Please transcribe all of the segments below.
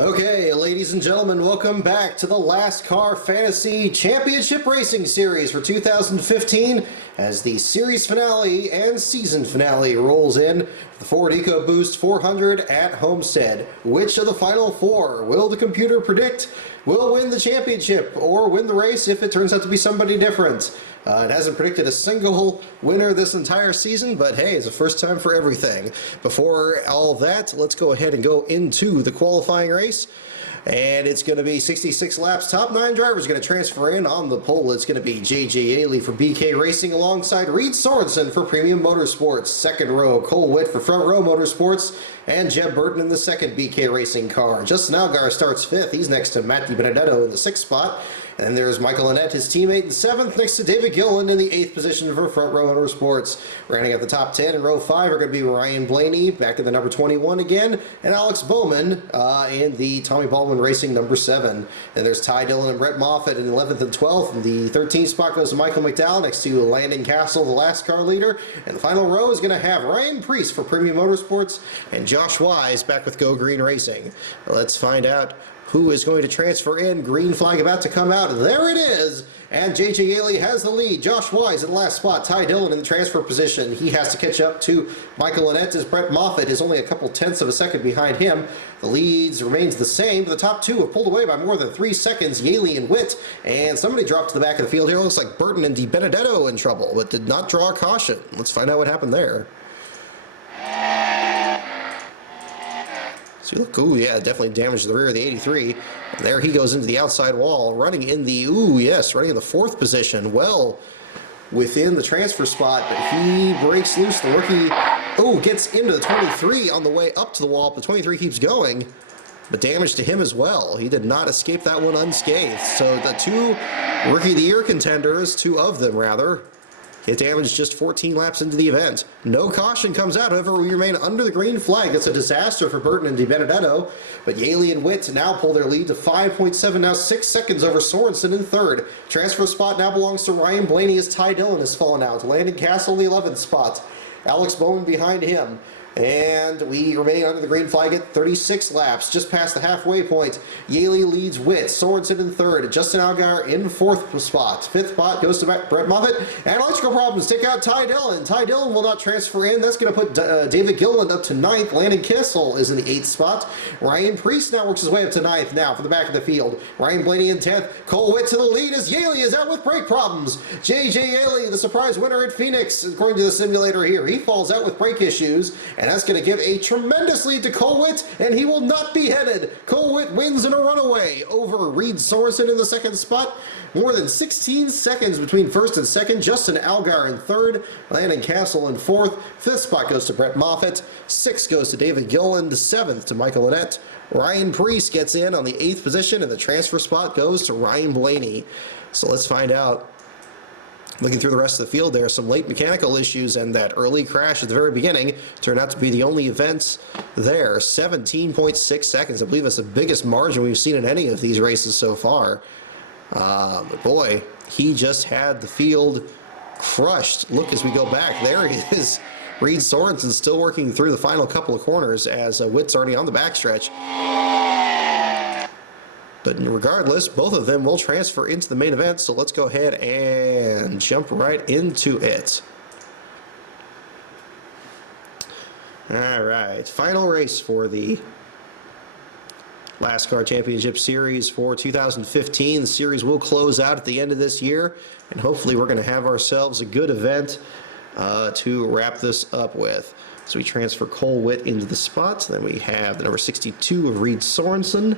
Okay, ladies and gentlemen, welcome back to the LASTCAR Fantasy Championship Racing Series for 2015 as the series finale and season finale rolls in. The Ford EcoBoost 400 at Homestead. Which of the final four will the computer predict will win the championship or win the race if it turns out to be somebody different? It hasn't predicted a single winner this entire season, but hey, it's the first time for everything. Before all that, let's go ahead and go into the qualifying race. And it's going to be 66 laps. Top 9 drivers going to transfer in on the pole. It's going to be J.J. Yeley for BK Racing alongside Reed Sorensen for Premium Motorsports. Second row, Cole Witt for Front Row Motorsports. And Jeb Burton in the second BK Racing car. Justin Allgaier starts fifth. He's next to Matt DiBenedetto in the sixth spot. And there's Michael Annett, his teammate, in seventh, next to David Gilliland in the eighth position for Front Row Motorsports. Rounding out the top 10 in row 5 are going to be Ryan Blaney, back in the number 21 again, and Alex Bowman in the Tommy Baldwin Racing number 7. And there's Ty Dillon and Brett Moffitt in 11th and 12th. And the 13th spot goes to Michael McDowell next to Landon Castle, the last car leader. And the final row is going to have Ryan Preece for Premium Motorsports and Josh Wise back with Go Green Racing. Let's find out who is going to transfer in. Green flag about to come out. There it is. And J.J. Yeley has the lead. Josh Wise in the last spot. Ty Dillon in the transfer position. He has to catch up to Michael Annett as Brett Moffitt is only a couple tenths of a second behind him. The leads remains the same, but the top two have pulled away by more than 3 seconds. Yeley and Witt. And somebody dropped to the back of the field here. Looks like Burton and DiBenedetto in trouble, but did not draw a caution. Let's find out what happened there. So look, ooh, yeah, definitely damaged the rear of the 83. And there he goes into the outside wall, running in the, running in the 4th position. Well, within the transfer spot, but he breaks loose. The rookie, gets into the 23 on the way up to the wall, but the 23 keeps going. But damage to him as well. He did not escape that one unscathed. So the two Rookie of the Year contenders, 2 of them rather, get damaged just 14 laps into the event. No caution comes out, however, we remain under the green flag. It's a disaster for Burton and DiBenedetto, but Yeley and Witt now pull their lead to 5.7, now 6 seconds over Sorensen in third. Transfer spot now belongs to Ryan Blaney as Ty Dillon has fallen out. Landon Castle, the 11th spot. Alex Bowman behind him. And we remain under the green flag at 36 laps, just past the halfway point. Yeley leads Witt, Sorensen in third, Justin Allgaier in 4th spot. 5th spot goes to Brett Moffitt. And electrical problems take out Ty Dillon. Ty Dillon will not transfer in. That's going to put David Gilliland up to 9th. Landon Kissel is in the 8th spot. Ryan Preece now works his way up to 9th now for the back of the field. Ryan Blaney in 10th. Cole Witt to the lead as Yeley is out with brake problems. J.J. Yeley, the surprise winner at Phoenix, according to the simulator here. He falls out with brake issues. And that's going to give a tremendous lead to Cole Witt, and he will not be headed. Cole Witt wins in a runaway over Reed Sorensen in the 2nd spot. More than 16 seconds between 1st and 2nd. Justin Allgaier in 3rd. Landon Castle in 4th. 5th spot goes to Brett Moffitt. 6th goes to David Gilliland. 7th to Michael Annett. Ryan Preece gets in on the 8th position, and the transfer spot goes to Ryan Blaney. So let's find out. Looking through the rest of the field, there are some late mechanical issues, and that early crash at the very beginning turned out to be the only events there. 17.6 seconds. I believe that's the biggest margin we've seen in any of these races so far. But boy, he just had the field crushed. Look as we go back. There he is. Reed Sorensen still working through the final couple of corners as Witt's already on the backstretch. But regardless, both of them will transfer into the main event, so let's go ahead and jump right into it. All right, final race for the LASTCAR Championship Series for 2015. The series will close out at the end of this year, and hopefully we're going to have ourselves a good event to wrap this up with. So we transfer Cole Witt into the spot. Then we have the number 62 of Reed Sorensen.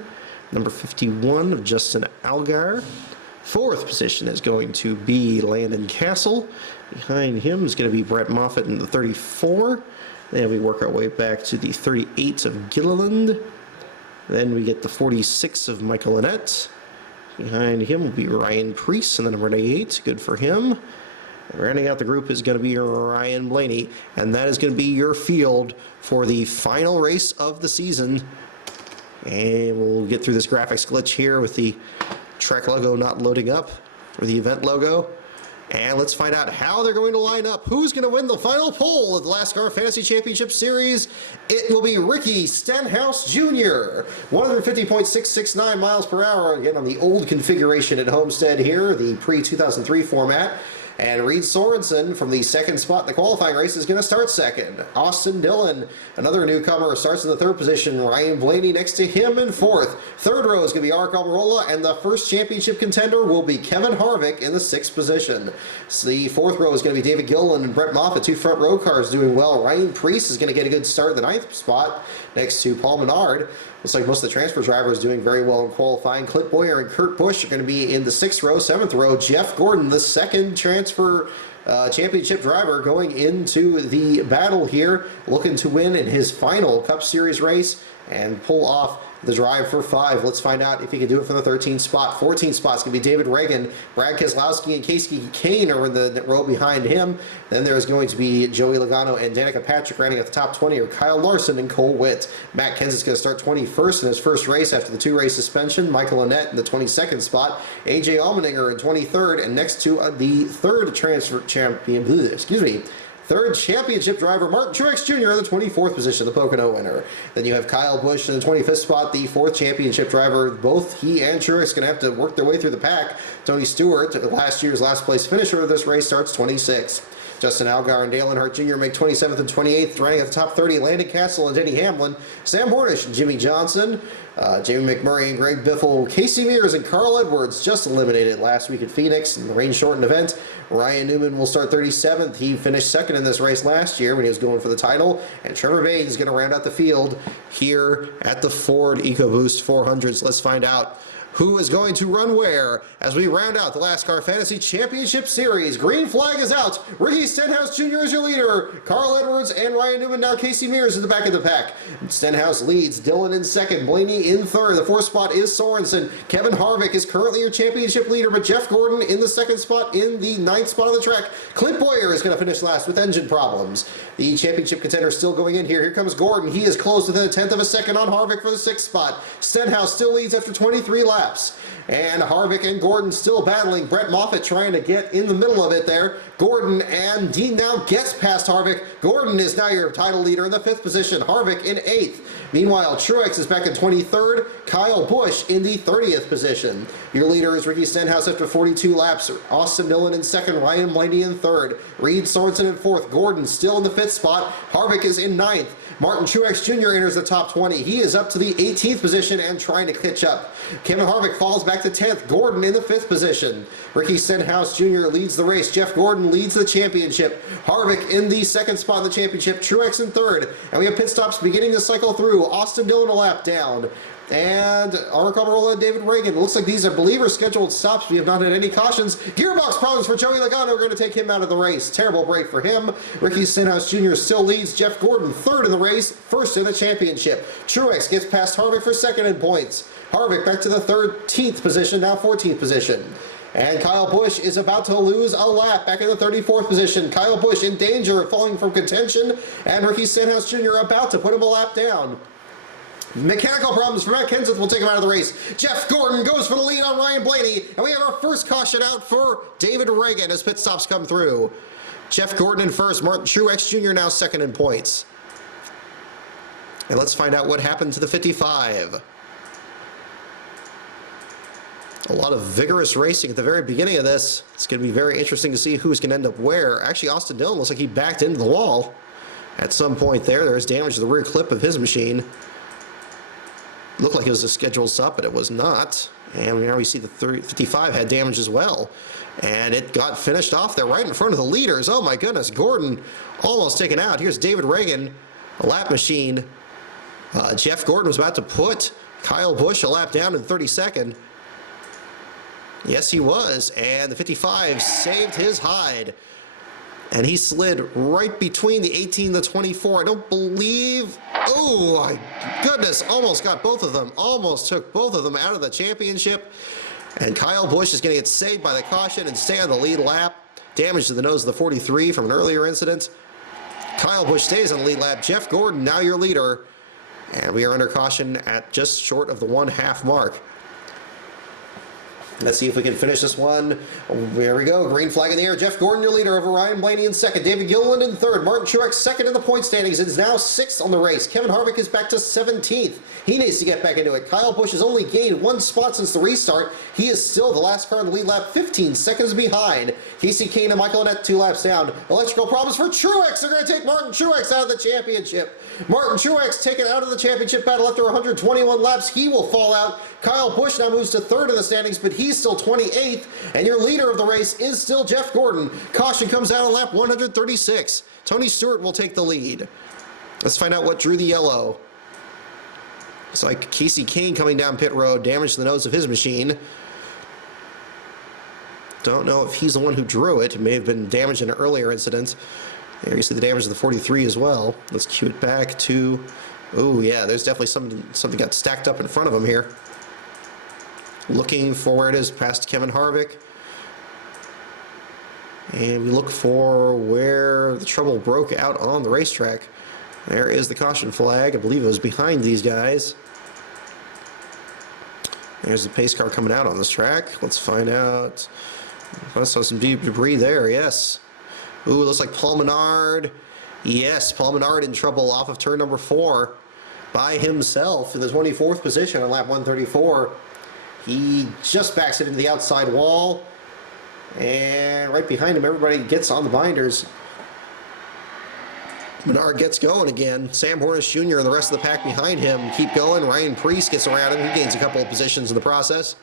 Number 51 of Justin Allgaier. 4th position is going to be Landon Castle. Behind him is going to be Brett Moffitt in the 34. Then we work our way back to the 38 of Gilliland. Then we get the 46 of Michael Annett. Behind him will be Ryan Preece in the number 88. Good for him. And rounding out the group is going to be Ryan Blaney. And that is going to be your field for the final race of the season. And we'll get through this graphics glitch here with the track logo not loading up, or the event logo. And let's find out how they're going to line up. Who's going to win the final pole of the LASTCAR Fantasy Championship Series? It will be Ricky Stenhouse Jr. 150.669 miles per hour, again on the old configuration at Homestead here, the pre-2003 format. And Reed Sorensen from the second spot in the qualifying race is going to start second. Austin Dillon, another newcomer, starts in the third position. Ryan Blaney next to him in fourth. Third row is going to be Aric Almirola, and the first championship contender will be Kevin Harvick in the sixth position. So the fourth row is going to be David Gilliland and Brett Moffitt, two front row cars doing well. Ryan Preece is going to get a good start in the ninth spot next to Paul Menard. Looks like most of the transfer drivers doing very well in qualifying. Clint Boyer and Kurt Busch are going to be in the sixth row. Seventh row, Jeff Gordon, the second transfer championship driver, going into the battle here, looking to win in his final Cup Series race and pull off the drive for 5. Let's find out if he can do it for the 13th spot. 14th spot's going to be David Reagan. Brad Keselowski and Casey Kane are in the row behind him. Then there's going to be Joey Logano and Danica Patrick. Running at the top 20 are Kyle Larson and Cole Witt. Matt Kenseth's going to start 21st in his first race after the 2-race suspension. Michael Annett in the 22nd spot. AJ Allmendinger in 23rd, and next to the third transfer champion, third championship driver, Martin Truex Jr. in the 24th position, the Pocono winner. Then you have Kyle Busch in the 25th spot, the fourth championship driver. Both he and Truex going to have to work their way through the pack. Tony Stewart, last year's last place finisher of this race, starts 26th. Justin Allgaier and Dale Earnhardt Jr. make 27th and 28th, running at the top 30. Landon Castle and Denny Hamlin, Sam Hornish and Jimmy Johnson, Jamie McMurray and Greg Biffle, Casey Mears and Carl Edwards just eliminated last week at Phoenix in the rain-shortened event. Ryan Newman will start 37th. He finished second in this race last year when he was going for the title. And Trevor Baynes is going to round out the field here at the Ford EcoBoost 400s. Let's find out who is going to run where as we round out the LASTCAR Fantasy Championship Series. Green flag is out. Ricky Stenhouse Jr. is your leader. Carl Edwards and Ryan Newman. Now Casey Mears in the back of the pack. Stenhouse leads. Dillon in second. Blaney in third. The fourth spot is Sorensen. Kevin Harvick is currently your championship leader, but Jeff Gordon in the second spot in the ninth spot on the track. Clint Boyer is going to finish last with engine problems. The championship contender is still going in here. Here comes Gordon. He is close within a tenth of a second on Harvick for the sixth spot. Stenhouse still leads after 23 laps. And Harvick and Gordon still battling. Brett Moffitt trying to get in the middle of it there. Gordon and Dean now gets past Harvick. Gordon is now your title leader in the 5th position. Harvick in 8th. Meanwhile, Truex is back in 23rd. Kyle Busch in the 30th position. Your leader is Ricky Stenhouse after 42 laps. Austin Dillon in 2nd. Ryan Blaney in 3rd. Reed Sorensen in 4th. Gordon still in the 5th spot. Harvick is in 9th. Martin Truex Jr. enters the top 20. He is up to the 18th position and trying to catch up. Kevin Harvick falls back to 10th. Gordon in the 5th position. Ricky Stenhouse Jr. leads the race. Jeff Gordon leads the championship. Harvick in the 2nd spot in the championship. Truex in 3rd. And we have pit stops beginning to cycle through. Austin Dillon a lap down. And Aric Almirola and David Reagan. It looks like these are believer scheduled stops. We have not had any cautions. Gearbox problems for Joey Logano. We're going to take him out of the race. Terrible break for him. Ricky Stenhouse Jr. still leads. Jeff Gordon 3rd in the race, 1st in the championship. Truex gets past Harvick for 2nd in points. Harvick back to the 13th position, now 14th position. And Kyle Busch is about to lose a lap, back in the 34th position. Kyle Busch in danger of falling from contention, and Ricky Stenhouse Jr. about to put him a lap down. Mechanical problems for Matt Kenseth will take him out of the race. Jeff Gordon goes for the lead on Ryan Blaney, and we have our first caution out for David Reagan as pit stops come through. Jeff Gordon in 1st, Martin Truex Jr. now 2nd in points. And let's find out what happened to the 55. A lot of vigorous racing at the very beginning of this. It's going to be very interesting to see who's going to end up where. Actually, Austin Dillon looks like he backed into the wall at some point there. There's damage to the rear clip of his machine. Looked like it was a scheduled stop, but it was not. And now we see the 55 had damage as well. And it got finished off there right in front of the leaders. Oh my goodness, Gordon almost taken out. Here's David Reagan, a lap machine. Jeff Gordon was about to put Kyle Busch a lap down in 32nd. Yes, he was. And the 55 saved his hide. And he slid right between the 18 and the 24. I don't believe... Oh, my goodness. Almost got both of them. Almost took both of them out of the championship. And Kyle Busch is going to get saved by the caution and stay on the lead lap. Damage to the nose of the 43 from an earlier incident. Kyle Busch stays on the lead lap. Jeff Gordon, now your leader. And we are under caution at just short of the 1/2 mark. Let's see if we can finish this one. There we go. Green flag in the air. Jeff Gordon, your leader, over Ryan Blaney in second. David Gilliland in third. Martin Truex second in the point standings and is now sixth on the race. Kevin Harvick is back to 17th. He needs to get back into it. Kyle Busch has only gained one spot since the restart. He is still the last car in the lead lap, 15 seconds behind. Casey Kane and Michael Annett 2 laps down. Electrical problems for Truex. They're going to take Martin Truex out of the championship. Martin Truex taken out of the championship battle after 121 laps. He will fall out. Kyle Busch now moves to third in the standings, but he's still 28th, and your leader of the race is still Jeff Gordon. Caution comes out on lap 136. Tony Stewart will take the lead. Let's find out what drew the yellow. It's like Casey Kane coming down pit road, damaged the nose of his machine. Don't know if he's the one who drew it. It may have been damaged in an earlier incident. There you see the damage of the 43 as well. Let's cue it back to... Oh yeah, there's definitely something got stacked up in front of him here. Looking for where it is past Kevin Harvick. And we look for where the trouble broke out on the racetrack. There is the caution flag. I believe it was behind these guys. There's the pace car coming out on this track. Let's find out. I saw some deep debris there, yes. Ooh, looks like Paul Menard. Yes, Paul Menard in trouble off of turn number 4 by himself in the 24th position on lap 134. He just backs it into the outside wall. And right behind him, everybody gets on the binders. Menard gets going again. Sam Hornish Jr. and the rest of the pack behind him keep going. Ryan Preece gets around him. He gains a couple of positions in the process.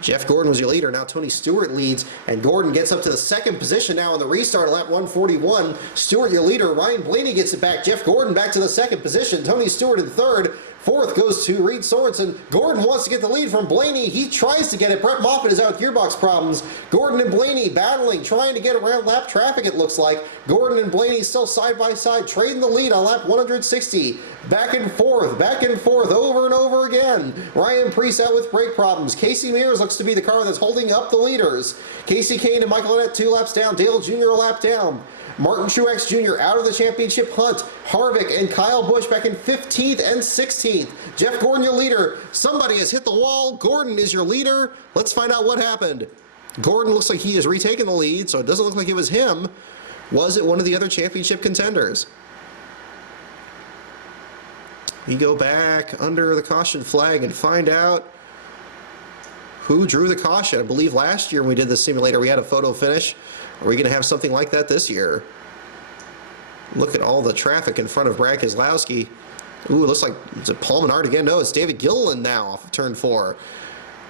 Jeff Gordon was your leader. Now Tony Stewart leads, and Gordon gets up to the second position now in the restart at lap 141. Stewart, your leader. Ryan Blaney gets it back. Jeff Gordon back to the second position. Tony Stewart in third. Fourth goes to Reed Sorensen. Gordon wants to get the lead from Blaney. He tries to get it. Brett Moffitt is out with gearbox problems. Gordon and Blaney battling, trying to get around lap traffic, it looks like. Gordon and Blaney still side by side, trading the lead on lap 160. Back and forth, over and over again. Ryan Preece out with brake problems. Casey Mears looks to be the car that's holding up the leaders. Casey Kane and Michael Annett 2 laps down. Dale Jr. a lap down. Martin Truex Jr. out of the championship hunt. Harvick and Kyle Busch back in 15th and 16th. Jeff Gordon, your leader. Somebody has hit the wall. Gordon is your leader. Let's find out what happened. Gordon looks like he has retaken the lead, so it doesn't look like it was him. Was it one of the other championship contenders? We go back under the caution flag and find out who drew the caution. I believe last year when we did the simulator, we had a photo finish. Are we going to have something like that this year? Look at all the traffic in front of Brad Keselowski. Ooh, it looks like, is it Paul Menard again? No, it's David Gilliland now off of turn 4.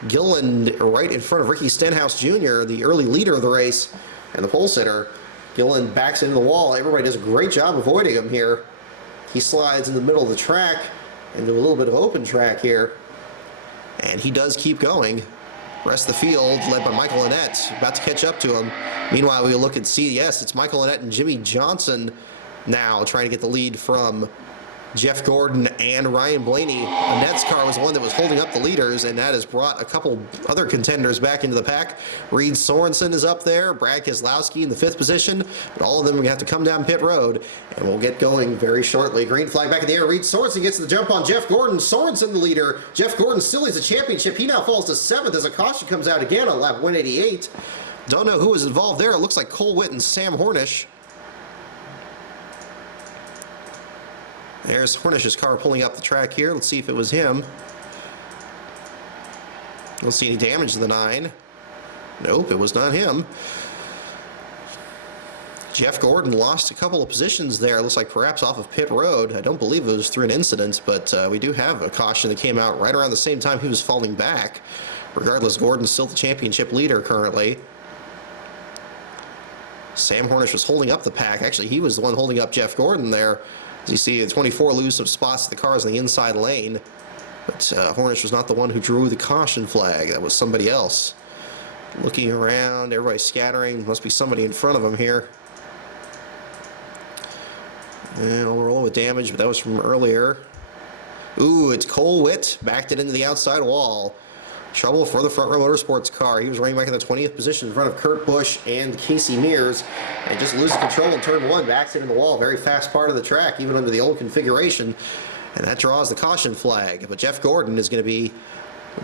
Gilliland right in front of Ricky Stenhouse Jr., the early leader of the race and the pole sitter. Gilliland backs into the wall. Everybody does a great job avoiding him here. He slides in the middle of the track into a little bit of open track here. And he does keep going. Rest of the field led by Michael Annett, about to catch up to him. Meanwhile, we look and see, yes, it's Michael Annett and Jimmy Johnson now trying to get the lead from Jeff Gordon and Ryan Blaney. Annett's car was the one that was holding up the leaders, and that has brought a couple other contenders back into the pack. Reed Sorensen is up there, Brad Keselowski in the 5th position, but all of them are going to have to come down pit road, and we'll get going very shortly. Green flag back in the air. Reed Sorensen gets the jump on Jeff Gordon. Sorensen the leader. Jeff Gordon still leads the championship. He now falls to 7th as a caution comes out again on lap 188. Don't know who was involved there. It looks like Cole Witt and Sam Hornish. There's Hornish's car pulling up the track here. Let's see if it was him. Don't see any damage to the 9. Nope, it was not him. Jeff Gordon lost a couple of positions there. Looks like perhaps off of pit road. I don't believe it was through an incident, but we do have a caution that came out right around the same time he was falling back. Regardless, Gordon's still the championship leader currently. Sam Hornish was holding up the pack. Actually, he was the one holding up Jeff Gordon there. As you see, the 24 lose some spots to the cars in the inside lane. But Hornish was not the one who drew the caution flag. That was somebody else. Looking around, everybody scattering. Must be somebody in front of him here. And we'll roll with damage, but that was from earlier. Ooh, it's Cole Witt. Backed it into the outside wall. Trouble for the Front Row Motorsports car. He was running back in the 20th position in front of Kurt Busch and Casey Mears. And just loses control in turn 1. Backs it in the wall. Very fast part of the track, even under the old configuration. And that draws the caution flag. But Jeff Gordon is going to be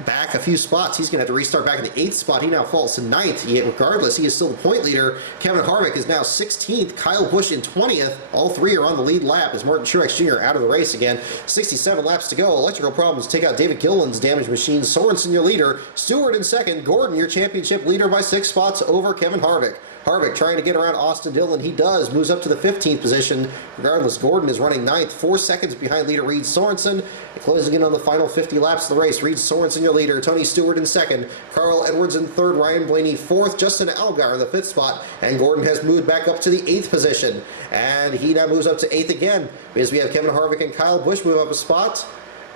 back a few spots. He's going to have to restart back in the 8th spot. He now falls to 9th. Yet regardless, he is still the point leader. Kevin Harvick is now 16th. Kyle Busch in 20th. All three are on the lead lap as Martin Truex Jr. out of the race again. 67 laps to go. Electrical problems take out David Gilliland's damaged machine. Sorensen your leader. Stewart in second. Gordon your championship leader by 6 spots over Kevin Harvick. Harvick trying to get around Austin Dillon. He does. Moves up to the 15th position. Regardless, Gordon is running 9th. 4 seconds behind leader Reed Sorensen. Closing in on the final 50 laps of the race. Reed Sorensen your leader. Tony Stewart in second. Carl Edwards in third. Ryan Blaney 4th. Justin Allgaier in the 5th spot. And Gordon has moved back up to the 8th position. And he now moves up to 8th again because we have Kevin Harvick and Kyle Busch move up a spot.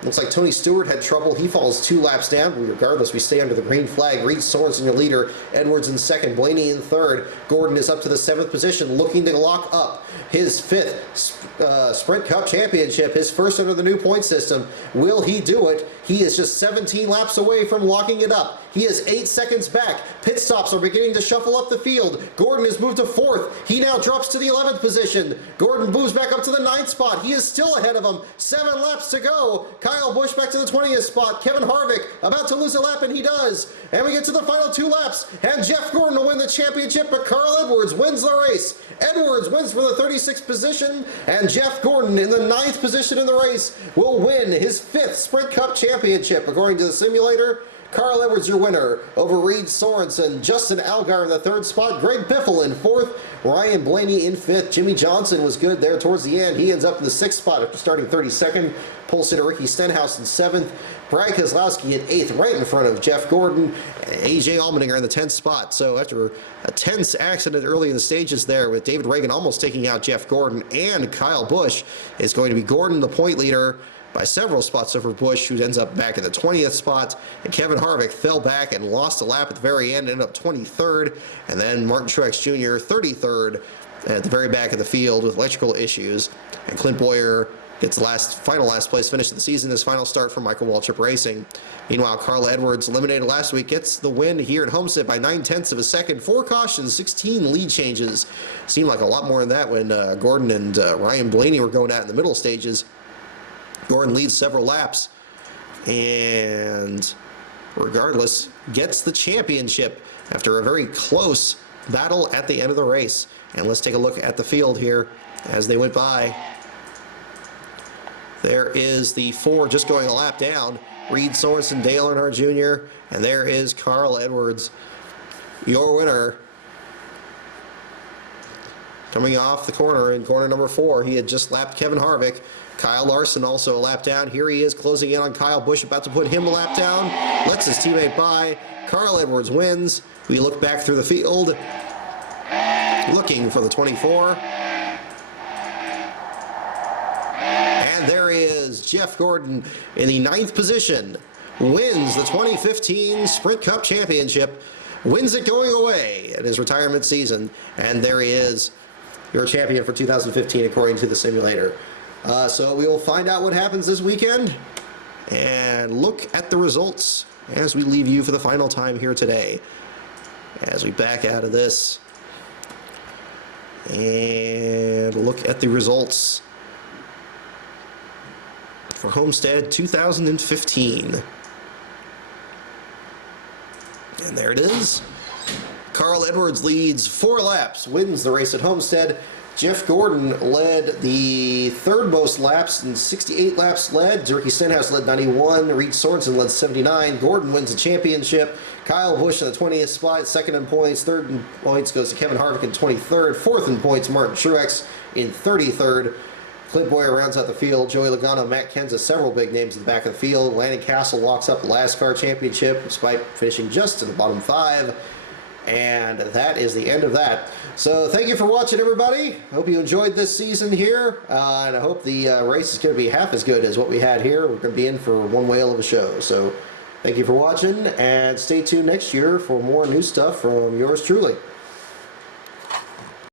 Looks like Tony Stewart had trouble. He falls 2 laps down. Regardless, we stay under the green flag. Reed Sorensen your leader. Edwards in second. Blaney in third. Gordon is up to the 7th position, looking to lock up his 5th Sprint Cup championship, his first under the new point system. Will he do it? He is just 17 laps away from locking it up. He is 8 seconds back. Pit stops are beginning to shuffle up the field. Gordon has moved to 4th. He now drops to the 11th position. Gordon moves back up to the 9th spot. He is still ahead of him. 7 laps to go. Kyle Busch back to the 20th spot. Kevin Harvick about to lose a lap, and he does. And we get to the final 2 laps, and Jeff Gordon will win the championship, but Carl Edwards wins the race. Edwards wins for the 36th position, and Jeff Gordon in the 9th position in the race will win his 5th Sprint Cup championship. According to the simulator, Carl Edwards your winner over Reed Sorensen. Justin Allgaier in the 3rd spot. Greg Biffle in 4th. Ryan Blaney in 5th. Jimmy Johnson was good there towards the end. He ends up in the 6th spot after starting 32nd. Pole sitter Ricky Stenhouse in 7th. Brad Keselowski in 8th, right in front of Jeff Gordon. And AJ Allmendinger in the 10th spot. So after a tense accident early in the stages there with David Reagan almost taking out Jeff Gordon and Kyle Busch, it's going to be Gordon the point leader by several spots over Busch, who ends up back in the 20th spot. And Kevin Harvick fell back and lost a lap at the very end, ended up 23rd. And then Martin Truex Jr., 33rd at the very back of the field with electrical issues. And Clint Boyer gets the final last place finish of the season, his final start for Michael Waltrip Racing. Meanwhile, Carl Edwards, eliminated last week, gets the win here at Homestead by 9/10 of a second. 4 cautions, 16 lead changes. Seemed like a lot more than that when Gordon and Ryan Blaney were going out in the middle stages. Gordon leads several laps and regardless gets the championship after a very close battle at the end of the race. And let's take a look at the field here as they went by. There is the 4 just going a lap down. Reed Sorensen, Dale Earnhardt Jr., and there is Carl Edwards, your winner. Coming off the corner in corner number 4, he had just lapped Kevin Harvick. Kyle Larson also a lap down. Here he is closing in on Kyle Busch, about to put him a lap down. Lets his teammate by. Carl Edwards wins. We look back through the field, looking for the 24. And there he is, Jeff Gordon in the 9th position. Wins the 2015 Sprint Cup Championship. Wins it going away at his retirement season. And there he is, your champion for 2015 according to the simulator. So we will find out what happens this weekend and look at the results as we leave you for the final time here today. As we back out of this and look at the results for Homestead 2015. And there it is. Carl Edwards leads 4 laps, wins the race at Homestead. Jeff Gordon led the 3rd most laps and 68 laps led. Ricky Stenhouse led 91. Reed Sorensen led 79. Gordon wins the championship. Kyle Busch in the 20th spot, 2nd in points. 3rd in points goes to Kevin Harvick in 23rd. 4th in points, Martin Truex in 33rd. Clint Boyer rounds out the field. Joey Logano, Matt Kenseth, several big names in the back of the field. Landon Castle locks up the LASTCAR championship despite finishing just in the bottom 5. And that is the end of that. So thank you for watching, everybody. Hope you enjoyed this season here. And I hope the race is going to be half as good as what we had here. We're going to be in for one whale of a show. So thank you for watching, and stay tuned next year for more new stuff from yours truly.